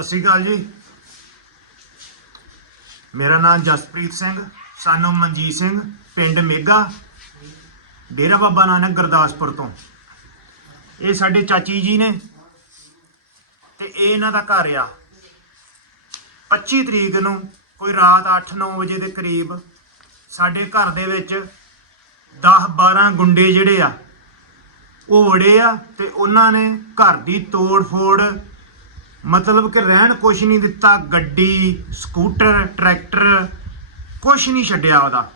ਸਤਿ ਸ਼੍ਰੀ ਅਕਾਲ ਜੀ। ਮੇਰਾ ਨਾਮ ਜਸਪ੍ਰੀਤ ਸਿੰਘ ਸਾਨੂੰ ਮਨਜੀਤ ਸਿੰਘ, ਪਿੰਡ ਮੇਗਾ, ਡੇਰਾ ਬਾਬਾ ਨਾਨਕ ਗੁਰਦਾਸਪੁਰ ਤੋਂ। ਇਹ ਸਾਡੇ ਚਾਚੀ ਜੀ ਨੇ ਤੇ ਇਹ ਇਹਨਾਂ ਦਾ ਘਰ ਆ। 25 ਤਰੀਕ ਨੂੰ ਕੋਈ ਰਾਤ 8-9 ਵਜੇ ਦੇ ਕਰੀਬ ਸਾਡੇ ਘਰ ਦੇ ਵਿੱਚ 10-12 ਗੁੰਡੇ ਜਿਹੜੇ ਆ, ਉਹ ਵੜੇ ਆ ਤੇ ਉਹਨਾਂ ਨੇ ਘਰ ਦੀ ਤੋੜ ਫੋੜ ਮਤਲਬ ਕਿ ਰਹਿਣ ਕੁਛ ਨਹੀਂ ਦਿੱਤਾ, ਗੱਡੀ, ਸਕੂਟਰ, ਟਰੈਕਟਰ, ਕੁਛ ਨਹੀਂ ਛੱਡਿਆ ਉਹਦਾ।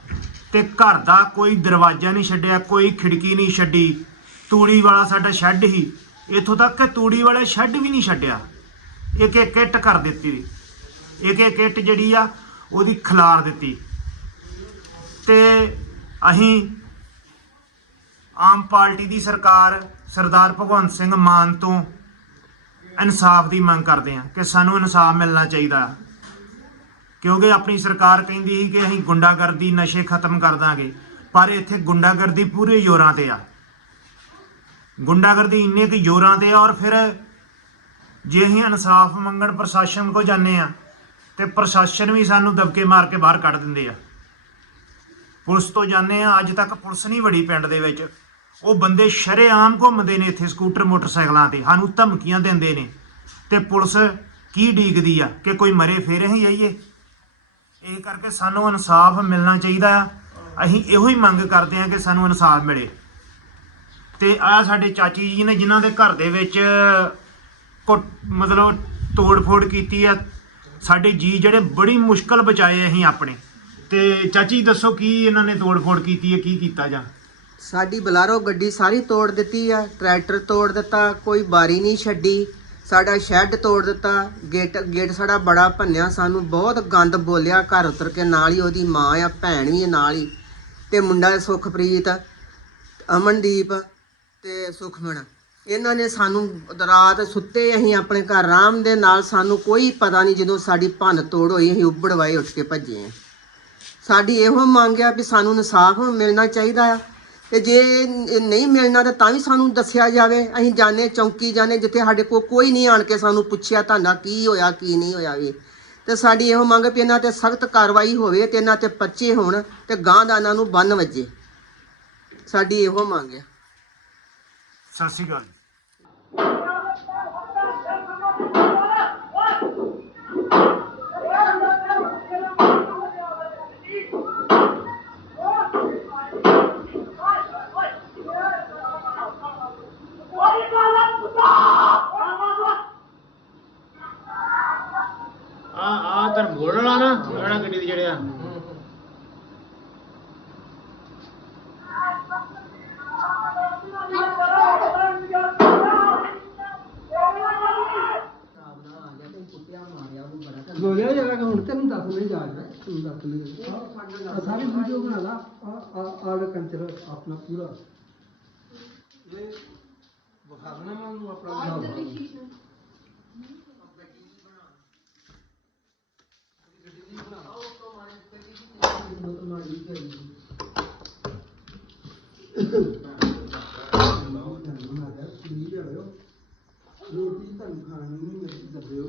ਤੇ ਘਰ ਦਾ ਕੋਈ ਦਰਵਾਜ਼ਾ ਨਹੀਂ ਛੱਡਿਆ, ਕੋਈ ਖਿੜਕੀ ਨਹੀਂ ਛੱਡੀ। ਤੂੜੀ ਵਾਲਾ ਸਾਡਾ ਸ਼ੈੱਡ ਹੀ। ਇੱਥੋਂ ਤੱਕ ਕਿ ਤੂੜੀ ਵਾਲੇ ਸ਼ੈੱਡ ਵੀ ਨਹੀਂ ਛੱਡਿਆ। ਇੱਕ ਇੱਕ ਕਿੱਟ ਕਰ ਦਿੱਤੀ। ਇੱਕ ਇੱਕ ਕਿੱਟ ਜਿਹੜੀ ਆ, ਉਹਦੀ ਖਿਲਾਰ ਦਿੱਤੀ। ਤੇ ਅਸੀਂ ਆਮ ਪਾਰਟੀ ਦੀ ਸਰਕਾਰ ਸਰਦਾਰ ਭਗਵੰਤ ਸਿੰਘ ਮਾਨ ਤੋਂ ਇਨਸਾਫ ਦੀ ਮੰਗ ਕਰਦੇ ਹਾਂ ਕਿ ਸਾਨੂੰ ਇਨਸਾਫ ਮਿਲਣਾ ਚਾਹੀਦਾ। ਕਿਉਂਕਿ ਆਪਣੀ ਸਰਕਾਰ ਕਹਿੰਦੀ ਸੀ ਕਿ ਅਸੀਂ ਗੁੰਡਾਗਰਦੀ ਨਸ਼ੇ ਖਤਮ ਕਰ ਦਾਂਗੇ, ਪਰ ਇੱਥੇ ਗੁੰਡਾਗਰਦੀ ਪੂਰੇ ਜ਼ੋਰਾਂ ਤੇ ਆ। ਗੁੰਡਾਗਰਦੀ ਇੰਨੇ ਕਿ ਜ਼ੋਰਾਂ ਤੇ ਆ ਔਰ ਫਿਰ ਜੇ ਅਸੀਂ ਇਨਸਾਫ ਮੰਗਣ ਪ੍ਰਸ਼ਾਸਨ ਕੋ ਜਾਂਦੇ ਆ ਤੇ ਪ੍ਰਸ਼ਾਸਨ ਵੀ ਸਾਨੂੰ ਦਬਕੇ ਮਾਰ ਕੇ ਬਾਹਰ ਕੱਢ ਦਿੰਦੇ ਆ। ਪੁਲਿਸ ਤੋਂ ਜਾਂਦੇ ਆ ਅੱਜ ਤੱਕ ਪੁਲਿਸ ਨਹੀਂ ਵੜੀ ਪਿੰਡ ਦੇ ਵਿੱਚ। ਉਹ ਬੰਦੇ ਸ਼ਰੇਆਮ ਘੁੰਮਦੇ ਨੇ ਇੱਥੇ ਸਕੂਟਰ ਮੋਟਰਸਾਈਕਲਾਂ ਤੇ, ਸਾਨੂੰ ਧਮਕੀਆਂ ਦਿੰਦੇ ਨੇ। ਤੇ ਪੁਲਿਸ ਕੀ ਡੀਕਦੀ ਆ ਕਿ ਕੋਈ ਮਰੇ ਫੇਰ ਹੀ ਜਾਈਏ ਇਹ ਕਰਕੇ ਸਾਨੂੰ ਇਨਸਾਫ ਮਿਲਣਾ ਚਾਹੀਦਾ ਆ। ਅਸੀਂ ਇਹੋ ਹੀ ਮੰਗ ਕਰਦੇ ਆ ਕਿ ਸਾਨੂੰ ਇਨਸਾਫ ਮਿਲੇ। ਤੇ ਆ ਸਾਡੇ ਚਾਚੀ ਜੀ ਨੇ ਜਿਨ੍ਹਾਂ ਦੇ ਘਰ ਦੇ ਵਿੱਚ ਕੁੱਟ- ਮਤਲਬ ਤੋੜ ਫੋੜ ਕੀਤੀ ਆ। ਸਾਡੇ ਜੀ ਜਿਹੜੇ ਬੜੀ ਮੁਸ਼ਕਲ ਬਚਾਏ ਅਸੀਂ ਆਪਣੇ। ਤੇ ਚਾਚੀ ਦੱਸੋ ਕੀ ਇਹਨਾਂ ਨੇ ਤੋੜ ਫੋੜ ਕੀਤੀ ਹੈ ਕੀ ਕੀਤਾ ਜਾਂ? ਸਾਡੀ ਬਲਾਰੋ ਗੱਡੀ ਸਾਰੀ ਤੋੜ ਦਿੱਤੀ ਆ, ਟਰੈਕਟਰ ਤੋੜ ਦਿੱਤਾ, ਕੋਈ ਬਾਰੀ ਨਹੀਂ ਛੱਡੀ, ਸਾਡਾ ਸ਼ੈੱਡ ਤੋੜ ਦਿੱਤਾ, ਗੇਟ ਗੇਟ ਸਾਡਾ ਬੜਾ ਭੰਨਿਆ, ਸਾਨੂੰ ਬਹੁਤ ਗੰਦ ਬੋਲਿਆ, ਘਰ ਉਤਰ ਕੇ ਨਾਲ ਹੀ ਉਹਦੀ ਮਾਂ ਆ, ਭੈਣ ਵੀ ਆ ਨਾਲ ਹੀ, ਤੇ ਮੁੰਡਾ ਸੁਖਪ੍ਰੀਤ, ਅਮਨਦੀਪ ਤੇ ਸੁਖਮਣ ਇਹਨਾਂ ਨੇ ਸਾਨੂੰ ਰਾਤ ਸੁੱਤੇ ਅਸੀਂ ਆਪਣੇ ਘਰ, ਆਰਾਮ ਦੇ ਨਾਲ ਸਾਨੂੰ ਕੋਈ ਪਤਾ ਨਹੀਂ ਜਦੋਂ ਸਾਡੀ ਭੰਨ ਤੋੜ ਹੋਈ, ਅਸੀਂ ਉੱਬੜ ਵਾਏ ਉੱਠ ਕੇ ਭੱਜੇ ਹਾਂ ਸਾਡੀ ਇਹੋ ਮੰਗ ਆ ਵੀ ਸਾਨੂੰ ਇਨਸਾਫ ਮਿਲਣਾ ਚਾਹੀਦਾ ਆ। ਤੇ ਜੇ ਇਹ ਨਹੀਂ ਮਿਲਣਾ ਤਾਂ ਤਾਂ ਵੀ ਸਾਨੂੰ ਦੱਸਿਆ ਜਾਵੇ। ਅਸੀਂ ਜਾਣੇ, ਚੌਂਕੀ ਜਾਣੇ, ਜਿੱਥੇ ਸਾਡੇ ਕੋਲ ਕੋਈ ਨਹੀਂ ਆਣ ਕੇ ਸਾਨੂੰ ਪੁੱਛਿਆ ਤੁਹਾਡਾ ਕੀ ਹੋਇਆ, ਕੀ ਨਹੀਂ ਹੋਇਆ ਵੀ। ਤੇ ਸਾਡੀ ਇਹੋ ਮੰਗ ਵੀ ਇਹਨਾਂ ਤੇ ਸਖਤ ਕਾਰਵਾਈ ਹੋਵੇ ਤੇ ਇਹਨਾਂ ਤੇ ਪਰਚੇ ਹੋਣ ਤੇ ਗਾਂ ਦਾ ਇਹਨਾਂ ਨੂੰ ਬੰਨ ਵੱਜੇ। ਸਾਡੀ ਇਹੋ ਮੰਗ ਹੈ। ਸਤਿ ਸ਼੍ਰੀ ਅਕਾਲ ਆ ਆ ਤਰ ਮੋੜ ਵਾਲਾ ਨਾ ਜਿਹੜਾ ਗੱਡੀ ਤੇ ਚੜਿਆ। ਗੋਲਿਆ ਜਰਾ ਹੁਣ ਤੈਨੂੰ ਦੱਸ ਨਹੀਂ ਜਾ ਰਿਹਾ ਤੂੰ ਦੱਸ ਨਹੀਂ ਆ ਸਾਰੀ ਵੀਡੀਓ ਬਣਾ ਲਾ ਆ ਆ ਆ ਦਾ ਕੰਚਰ ਆਪਣਾ ਪੂਰਾ। ਇਹ ਬਖਾ ਦੇਣਾ ਮੈਂ ਉਹਨੂੰ ਆਪਣਾ। ਰੋਟੀ ਤੁਹਾਨੂੰ ਖਾਣ ਨੂੰ ਨਹੀਂ ਮਿਲਦੀ ਦੱਬਿਓ।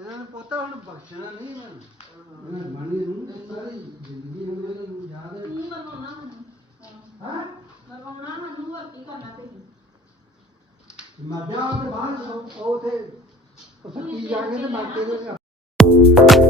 ਇਹਨਾਂ ਨੂੰ ਪਤਾ ਹੁਣ ਬਖਸ਼ਣਾ ਨਹੀਂ ਮੈਂ। ਉਹਨਾਂ ਬਾਣੀ ਨੂੰ ਸਾਰੀ ਜ਼ਿੰਦਗੀ ਨੂੰ ਇਹਨਾਂ ਨੂੰ ਯਾਦ ਹੈ। ਕੀ ਕਰਵਾਉਣਾ ਮੈਨੂੰ। ਹਾਂ? ਕਰਵਾਉਣਾ ਮੈਨੂੰ ਹੋਰ ਕੀ ਕਰਨਾ ਤੇ ਮਰਜਾ ਉਹਦੇ ਬਾਅਦ ਉਹ ਤੇ ਉਹ ਜਾ ਕੇ ਤੇ ਮਰਤੇ ਦੇ